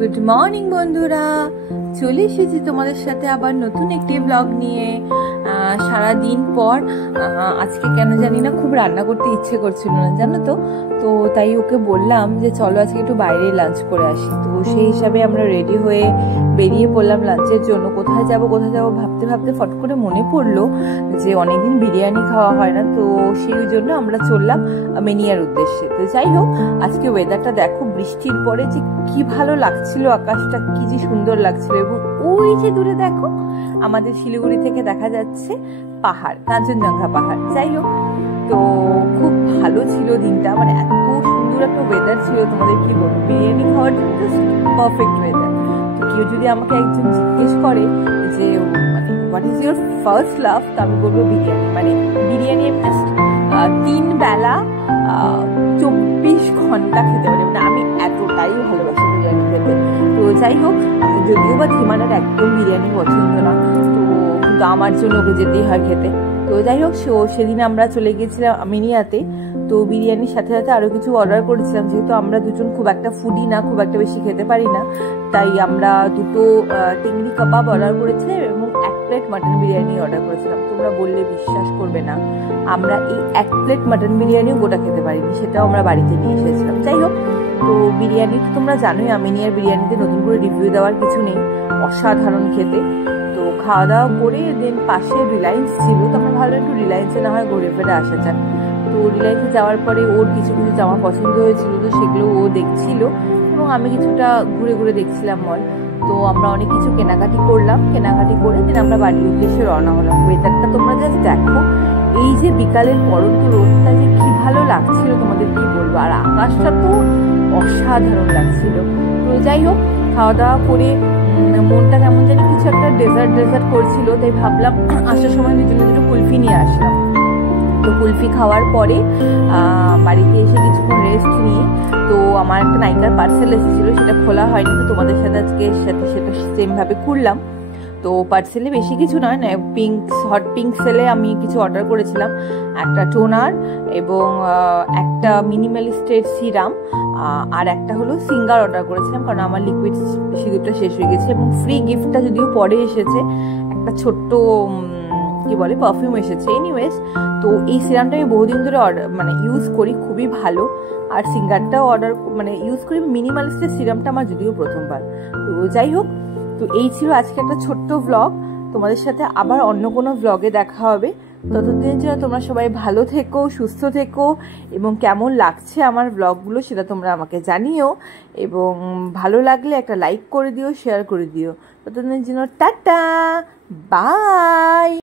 Good morning বন্ধুরা, চলে এসেছি তোমাদের সাথে আবার নতুন একটি ব্লগ নিয়ে। সারা দিন পর আজকে কেন জানি না খুব রান্না করতে ইচ্ছে করছিল না, জানো তো। তো তাই ওকে বললাম যে চলো আজকে একটু বাইরে লাঞ্চ করে আসি। তো সেই হিসাবে আমরা রেডি হয়ে বেরিয়ে পড়লাম লাঞ্চের জন্য। কোথায় যাব ভাবতে ভাবতে ফট করে মনে পড়লো যে অনেকদিন বিরিয়ানি খাওয়া হয় না, তো সেই জন্য আমরা চললাম মেনিয়ার উদ্দেশ্যে। তো যাই হোক, আজকে ওয়েদারটা দেখো, বৃষ্টির পরে যে কি ভালো লাগছিল, আকাশটা কি যে সুন্দর লাগছিল। এবং ওই যে দূরে দেখো, আমাদের শিলিগুড়ি থেকে দেখা যাচ্ছে পাহাড়, কাঞ্চনজঙ্ঘা পাহাড়। যাই হোক, তো খুব ভালো ছিল দিনটা, মানে এত সুন্দর একটা ওয়েদার ছিল, তোমাদের কি বলবো, বিরিয়ানি খাওয়ার জন্য পারফেক্ট ওয়েদার। তো কেউ যদি আমাকে একজন জিজ্ঞেস করে যে মানে what is your first love, তো আমি বলবো বিরিয়ানি। মানে বিরিয়ানি জাস্ট 3 বেলা 24 ঘন্টা খেতে পারি, মানে আমি এতটাই ভালোবাসি বিরিয়ানি খেতে। তো যাই হোক, যদিও বা ধীমানের একদম বিরিয়ানি পছন্দ না, তো কিন্তু আমার জন্য ওকে যেতেই হয় খেতে। তো যাই হোক, সেদিন আমরা চলে গিয়েছিলাম আমিনিয়াতে। তো বিরিয়ানির সাথে সাথে আরও কিছু অর্ডার করেছিলাম, যেহেতু আমরা দুজন খুব একটা ফুডি না, খুব একটা বেশি খেতে পারি না, তাই আমরা 2টো টেংরি কাবাব অর্ডার করেছিলাম এবং 1 প্লেট মাটন বিরিয়ানি অর্ডার করেছিলাম। তোমরা বললে বিশ্বাস করবে না, আমরা এই 1 প্লেট মাটন বিরিয়ানিও গোটা খেতে পারিনি, সেটাও আমরা বাড়িতে নিয়ে এসেছিলাম। যাই হোক, তো বিরিয়ানি তো তোমরা জানোই, আমিনিয়ার বিরিয়ানিতে নতুন করে রিভিউ দেওয়ার কিছু নেই, অসাধারণ খেতে। তো খাওয়া দাওয়া করে দেন পাশে রিলায়েন্স ছিল, তো আমরা ভালো একটু রিলায়েন্সে না হয় ঘুরে ফিরে আসা যাক। তো রিলায়েন্সে যাওয়ার পরে ওর কিছু কিছু জামা পছন্দ হয়েছিল, তো সেগুলো ও দেখছিল এবং আমি কিছুটা ঘুরে ঘুরে দেখছিলাম মল। তো আমরা অনেক কিছু কেনাকাটি করলাম, কেনাকাটি করে দিন আমরা বাড়ির উদ্দেশ্যে রওনা হলাম। ওয়েদারটা তোমরা জাস্ট দেখো, এই যে বিকালের পরন্ত রোদটা যে কি ভালো লাগছিল তোমাদের কি বলবো, আর আকাশটা তো অসাধারণ লাগছিল। তো যাই হোক, খাওয়া দাওয়া করে মনটা কেমন জানি কিছু একটা ডেজার্ট করছিল, তাই ভাবলাম আসার সময় নিজের দুটো কুলফি নিয়ে আসলাম। তো কুলফি খাওয়ার পরে বাড়িতে এসে কিছুক্ষণ রেস্ট নিয়ে, তো আমার একটা নাইকার পার্সেল এসেছিল, সেটা খোলা হয়নি, তো তোমাদের সাথে আজকে সেটা সেমভাবে খুললাম। তো পার্সেলে বেশি কিছু নয়, হট পিঙ্ক সেলে আমি কিছু অর্ডার করেছিলাম, একটা টোনার এবং একটা মিনিমালিস্টের সিরাম, আর একটা হলো সিঙ্গার অর্ডার করেছিলাম, কারণ আমার লিকুইড সিঁদুরটা শেষ হয়ে গেছে। এবং ফ্রি গিফটটা যদিও পরে এসেছে, একটা ছোট্ট কি বলে পারফিউম এসেছে। এনিওয়েজ, তো এই সিরামটা আমি বহুদিন ধরে ইউজ করি, খুবই ভালো। আর সিঙ্গারটাও ইউজ করি। মিনিমালিস্টের সিরামটা আমার যদিও প্রথমবার। তো যাই হোক, তো এই ছিল আজকে একটা ছোট্ট ভ্লগ। তোমাদের সাথে আবার অন্য কোনো ভ্লগে দেখা হবে। ততদিনের জন্য তোমরা সবাই ভালো থেকো, সুস্থ থেকো, এবং কেমন লাগছে আমার ভ্লগগুলো সেটা তোমরা আমাকে জানিও। এবং ভালো লাগলে একটা লাইক করে দিও, শেয়ার করে দিও। ততদিনের জন্য টাটা, বাই।